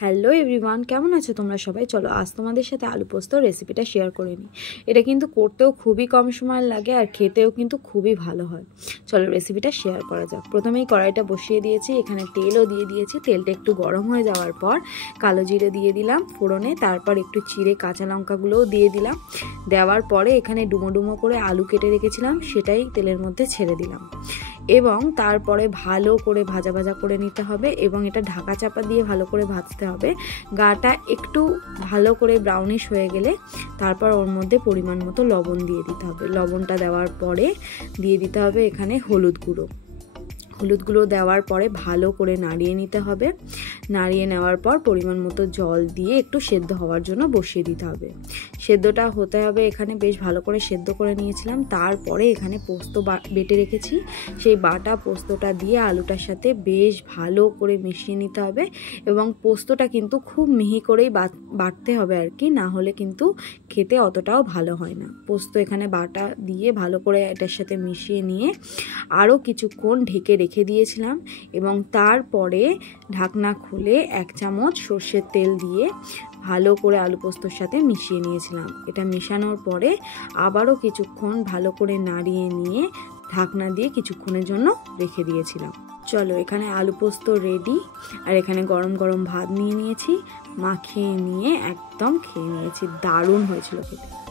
Hello everyone, কেমন আছো তোমরা সবাই? চলো আজ তোমাদের সাথে আলু পোস্ত রেসিপিটা শেয়ার করে নিই। এটা কিন্তু করতেও খুবই কম সময় লাগে আর খেতেও কিন্তু খুবই ভালো হয়। চলো রেসিপিটা শেয়ার করা যাক। প্রথমেই কড়াইটা বসিয়ে দিয়েছি, এখানে তেলও দিয়ে দিয়েছি। তেলটা একটু গরম হয়ে যাওয়ার পর কালো জিরে দিয়ে দিলাম ফোড়নে, তারপর একটু চিড়ে কাঁচা লঙ্কাগুলোও দিয়ে দিলাম। দেওয়ার পরে এখানে ডুমো ডুমো করে আলু কেটে রেখেছিলাম, সেটাই তেলের মধ্যে ছেড়ে দিলাম এবং তারপরে ভালো করে ভাজা ভাজা করে নিতে হবে এবং এটা ঢাকা চাপা দিয়ে ভালো করে ভাজতে হবে। গাটা একটু ভালো করে ব্রাউনিশ হয়ে গেলে তারপর ওর মধ্যে পরিমাণ মতো লবণ দিয়ে দিতে হবে। লবণটা দেওয়ার পরে দিয়ে দিতে হবে এখানে হলুদ গুঁড়ো দেওয়ার পরে ভালো করে নাড়িয়ে নিতে হবে। নাড়িয়ে নেওয়ার পর পরিমাণ মতো জল দিয়ে একটু সেদ্ধ হওয়ার জন্য বসিয়ে দিতে হবে। সেদ্ধটা হতে হবে, এখানে বেশ ভালো করে সেদ্ধ করে নিয়েছিলাম। তারপরে এখানে পোস্ত বেটে রেখেছি, সেই বাটা পোস্তটা দিয়ে আলুটার সাথে বেশ ভালো করে মিশিয়ে নিতে হবে এবং পোস্তটা কিন্তু খুব মিহি করেই বাটতে হবে আর কি, না হলে কিন্তু খেতে অতটাও ভালো হয় না। পোস্ত এখানে বাটা দিয়ে ভালো করে এটার সাথে মিশিয়ে নিয়ে আরও কিছুক্ষণ ঢেকে রেখে দিয়েছিলাম এবং তারপরে ঢাকনা খুলে 1 চামচ সর্ষের তেল দিয়ে ভালো করে আলু পোস্তর সাথে মিশিয়ে নিয়েছিলাম। এটা মেশানোর পরে আবারও কিছুক্ষণ ভালো করে নাড়িয়ে নিয়ে ঢাকনা দিয়ে কিছুক্ষণের জন্য রেখে দিয়েছিলাম। চলো এখানে আলু পোস্ত রেডি। আর এখানে গরম গরম ভাত নিয়ে নিয়েছি, মাখিয়ে নিয়ে একদম খেয়ে নিয়েছি। দারুণ হয়েছিল খেতে।